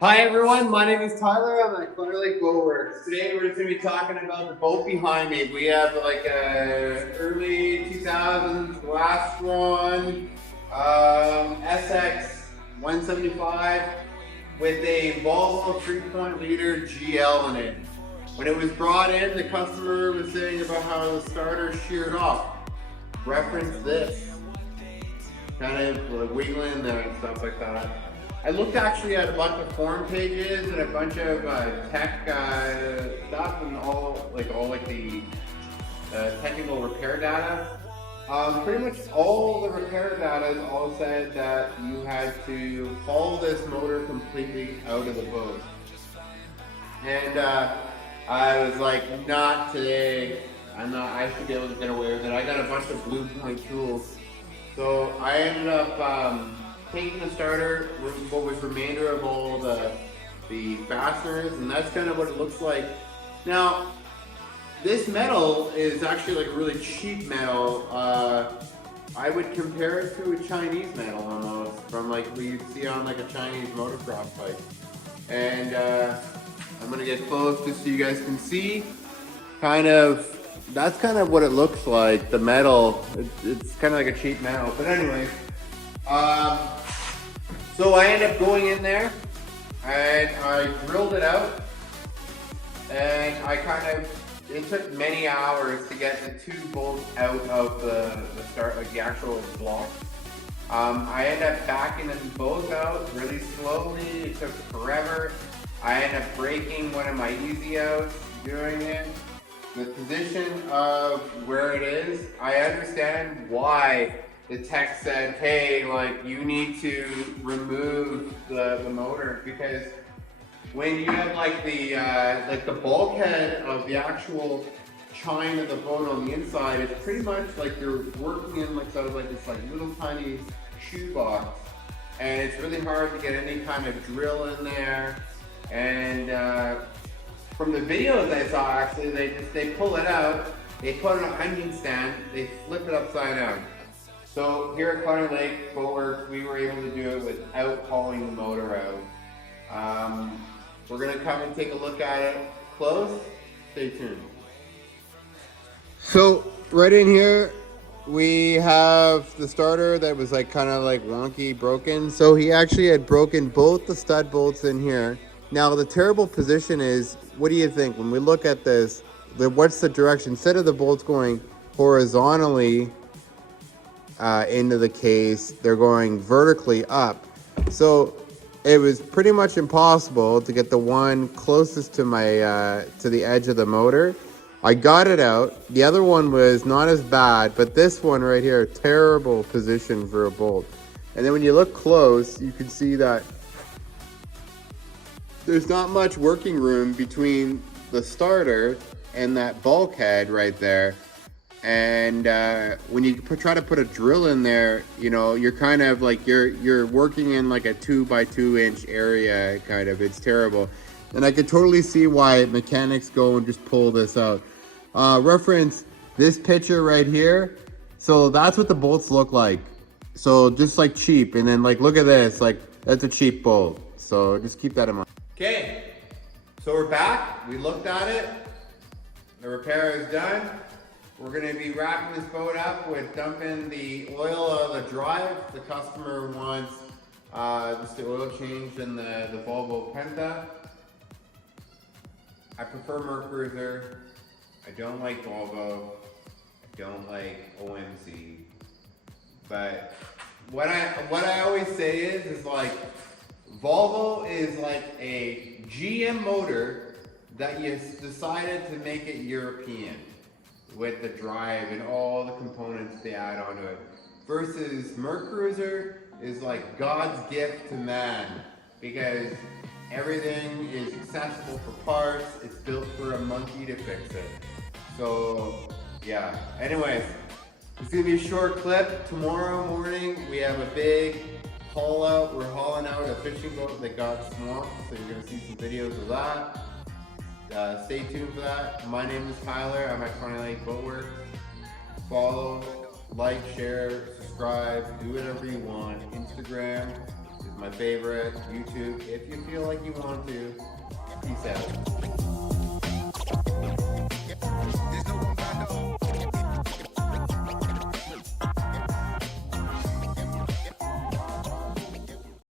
Hi everyone, my name is Tyler. I'm at Killarney Boatworks. Today we're just going to be talking about the boat behind me. We have like a early 2000s Glastron MX175 with a Volvo 3.0-liter GL in it. When it was brought in, the customer was saying about how the starter sheared off. Reference this. Kind of like wiggling there and stuff like that. I looked actually at a bunch of forum pages and a bunch of tech stuff and all the technical repair data. Pretty much all the repair data all said that you had to haul this motor completely out of the boat. And I was like, not today. I should be able to get away with it. I got a bunch of Blue Point tools. So I ended up taking the starter, what was remainder of all the fasteners, and that's kind of what it looks like. Now, this metal is actually like a really cheap metal. I would compare it to a Chinese metal almost, from like what you'd see on like a Chinese motocross bike. And I'm gonna get close just so you guys can see. That's kind of what it looks like, the metal. It's kind of like a cheap metal. But anyway, so I ended up going in there and I drilled it out. And it took many hours to get the two bolts out of the actual block. I ended up backing them both out really slowly. It took forever. I ended up breaking one of my easy outs doing it. The position of where it is, I understand why the tech said, hey, like you need to remove the motor, because when you have like the bulkhead of the actual chine of the boat on the inside, it's pretty much like you're working in like sort of like this like little tiny shoebox, and it's really hard to get any kind of drill in there. And from the videos I saw, actually, they pull it out, they put it on a hanging stand, they flip it upside down. So here at Killarney Lake Boatworks, we were able to do it without hauling the motor out. We're gonna come and take a look at it close. Stay tuned. So right in here, we have the starter that was like kind of like wonky, broken. So he actually had broken both the stud bolts in here. Now the terrible position is, what do you think when we look at this? What's the direction? Instead of the bolts going horizontally into the case, they're going vertically up. So it was pretty much impossible to get the one closest to my to the edge of the motor. I got it out. The other one was not as bad, but this one right here, terrible position for a bolt. And then when you look close, you can see that there's not much working room between the starter and that bulkhead right there. And when you try to put a drill in there, you know, you're kind of like you're working in like a 2x2 inch area, kind of. It's terrible. And I could totally see why mechanics go and just pull this out. Reference this picture right here. So that's what the bolts look like. So just like cheap. And then like look at this, like that's a cheap bolt. So just keep that in mind. Okay, so we're back. We looked at it. The repair is done. We're going to be wrapping this boat up with dumping the oil out of the drive. The customer wants just the oil changed in the Volvo Penta. I prefer Mercruiser. I don't like Volvo. I don't like OMC. But what I always say is like, Volvo is like a GM motor that you decided to make it European with the drive and all the components they add onto it. Versus Mercruiser is like God's gift to man, because everything is accessible for parts. It's built for a monkey to fix it. So yeah, anyways, it's gonna be a short clip. Tomorrow morning we have a big haul out. We're hauling out a fishing boat that got swamped, so you're gonna see some videos of that. Stay tuned for that. My name is Tyler. I'm at Killarney Lake Boatworks. Follow, like, share, subscribe, do whatever you want. Instagram is my favorite, YouTube, if you feel like you want to. Peace out.